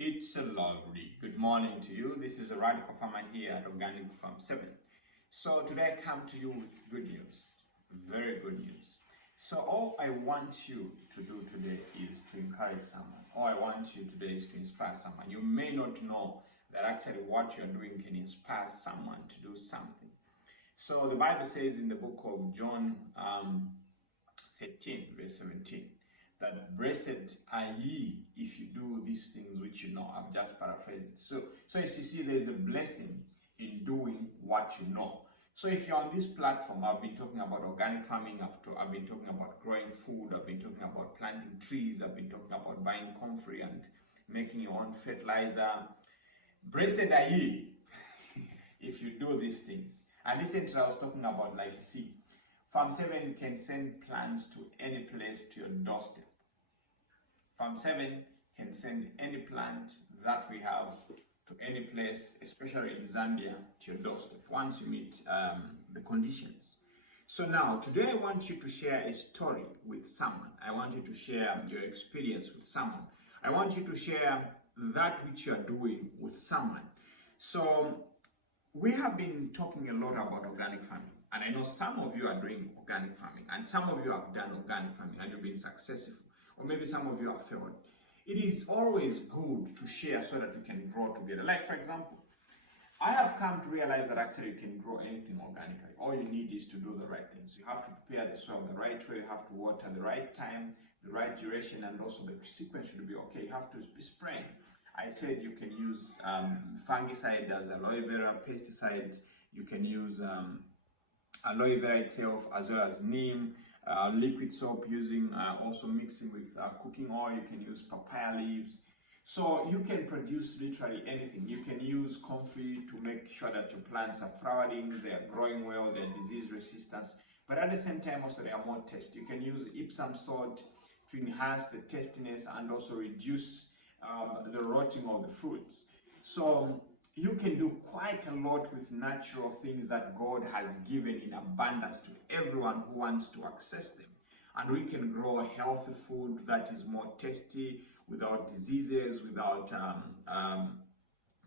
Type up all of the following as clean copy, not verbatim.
It's a lovely good morning to you. This is a radical farmer here at Organic Farm 7. So today I come to you with good news, very good news. So all I want you to do today is to encourage someone. All I want you today is to inspire someone. You may not know that actually what you're doing can inspire someone to do something. So the Bible says in the book of John 13 verse 17, that blessed are ye if you do these things which you know. I'm just paraphrasing. So as you see, there's a blessing in doing what you know. So if you're on this platform, I've been talking about organic farming, I've been talking about growing food, I've been talking about planting trees, I've been talking about buying comfrey and making your own fertilizer. Blessed are ye if you do these things. And listen to what I was talking about, like you see, Farm 7 can send plants to any place to your doorstep. Farm 7 can send any plant that we have to any place, especially in Zambia, to your doorstep, once you meet the conditions. So now, today I want you to share a story with someone. I want you to share your experience with someone. I want you to share that which you are doing with someone. So, we have been talking a lot about organic farming, and I know some of you are doing organic farming, and some of you have done organic farming and you've been successful, or maybe some of you have failed. It is always good to share so that we can grow together. Like, for example, I have come to realize that actually you can grow anything organically. All you need is to do the right things. You have to prepare the soil the right way, you have to water the right time, the right duration, and also the sequence should be okay. You have to be spraying. I said you can use fungicide as aloe vera, pesticide. You can use aloe vera itself as well as neem, liquid soap using also mixing with cooking oil. You can use papaya leaves. So you can produce literally anything. You can use comfrey to make sure that your plants are flowering, they are growing well, they are disease resistance. But at the same time also they are more tasty. You can use Epsom salt to enhance the tastiness and also reduce the rotting of the fruits. So you can do quite a lot with natural things that God has given in abundance to everyone who wants to access them. And we can grow healthy food that is more tasty, without diseases, without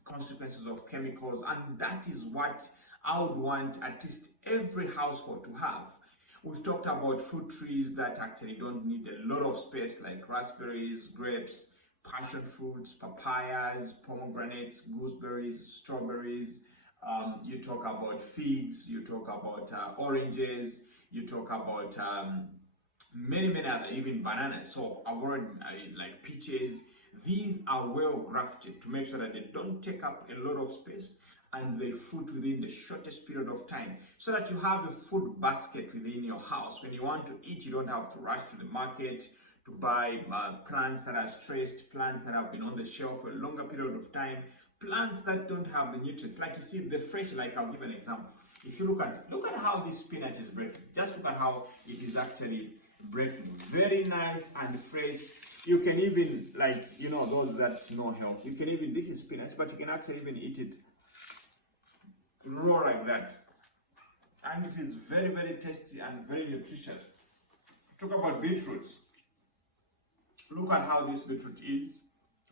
consequences of chemicals. And that is what I would want at least every household to have. We've talked about fruit trees that actually don't need a lot of space, like raspberries, grapes, passion fruits, papayas, pomegranates, gooseberries, strawberries. You talk about figs, you talk about oranges, you talk about many other, even bananas. So I've already like peaches. These are well grafted to make sure that they don't take up a lot of space and they fruit within the shortest period of time, so that you have a food basket within your house. When you want to eat, you don't have to rush to the market to buy plants that are stressed, plants that have been on the shelf for a longer period of time, plants that don't have the nutrients. Like you see the fresh, like I'll give an example. If you look at how this spinach is breaking. Just look at how it is actually breaking. Very nice and fresh. You can even, like, you know, those that know health, you can even, this is spinach, but you can actually even eat it raw like that. And it is very tasty and very nutritious. Talk about beetroots. Look at how this beetroot is,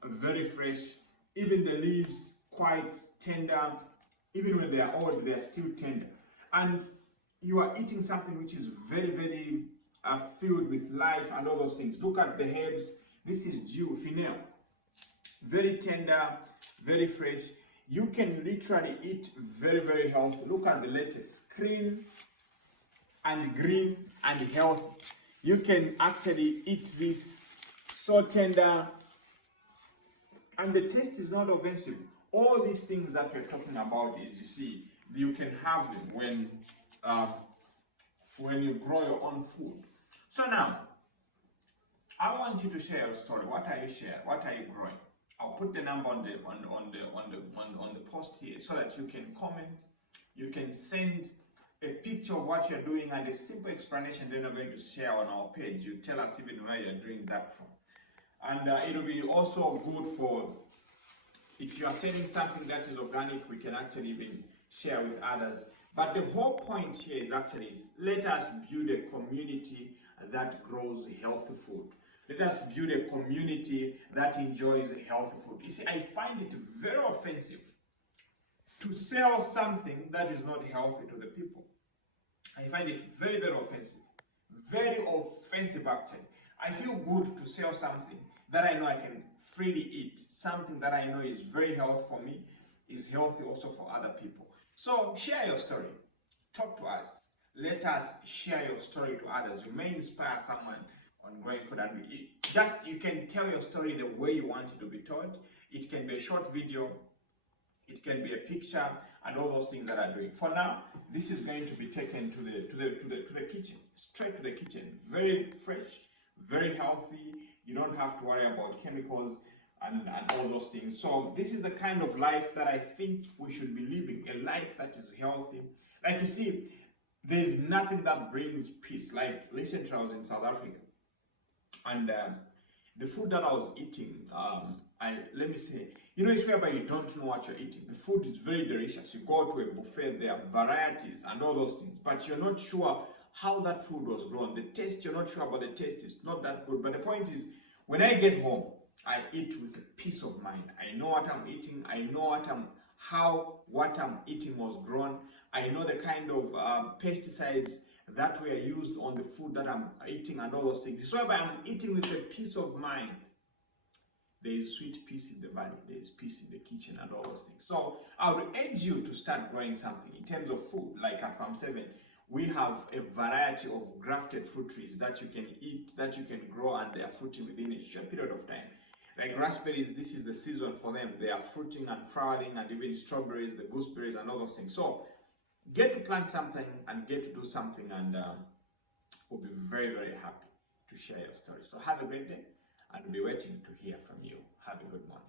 very fresh. Even the leaves quite tender. Even when they are old, they are still tender. And you are eating something which is very filled with life and all those things. Look at the herbs. This is dew, fennel. Very tender, very fresh. You can literally eat very healthy. Look at the lettuce, green and healthy. You can actually eat this so tender, and the taste is not offensive. All these things that we're talking about is, you see, you can have them when you grow your own food. So now, I want you to share your story. What are you sharing? What are you growing? I'll put the number on the post here so that you can comment. You can send a picture of what you're doing and a simple explanation. Then we're going to share on our page. You tell us even where you're doing that from. And it'll be also good for, if you are selling something that is organic, we can actually even share with others. But the whole point here is actually, let us build a community that grows healthy food. Let us build a community that enjoys healthy food. You see, I find it very offensive to sell something that is not healthy to the people. I find it very, very offensive. Very offensive, actually. I feel good to sell something that I know I can freely eat, something that I know is very healthy for me, is healthy also for other people. So share your story. Talk to us. Let us share your story to others. You may inspire someone on growing food, and you can tell your story the way you want it to be told. It can be a short video, it can be a picture, and all those things that are doing. For now, this is going to be taken to the kitchen, straight to the kitchen. Very fresh, very healthy. You don't have to worry about chemicals and all those things. So this is the kind of life that I think we should be living, a life that is healthy. Like you see, there's nothing that brings peace. Like recently I was in South Africa, and the food that I was eating, let me say, it's whereby you don't know what you're eating. The food is very delicious. You go to a buffet, there are varieties and all those things, but you're not sure how that food was grown. The taste, you're not sure about the taste. It's not that good. But the point is, when I get home, I eat with a peace of mind. I know what I'm eating. I know what I'm eating was grown. I know the kind of pesticides that were used on the food that I'm eating and all those things. So I'm eating with a peace of mind. There is sweet peace in the valley. There is peace in the kitchen and all those things. So I would urge you to start growing something in terms of food. Like at Farm 7, we have a variety of grafted fruit trees that you can eat, that you can grow, and they are fruiting within a short period of time. Like raspberries, this is the season for them. They are fruiting and flowering, and even strawberries, the gooseberries, and all those things. So get to plant something and get to do something, and we'll be very, very happy to share your story. So have a great day, and we'll be waiting to hear from you. Have a good morning.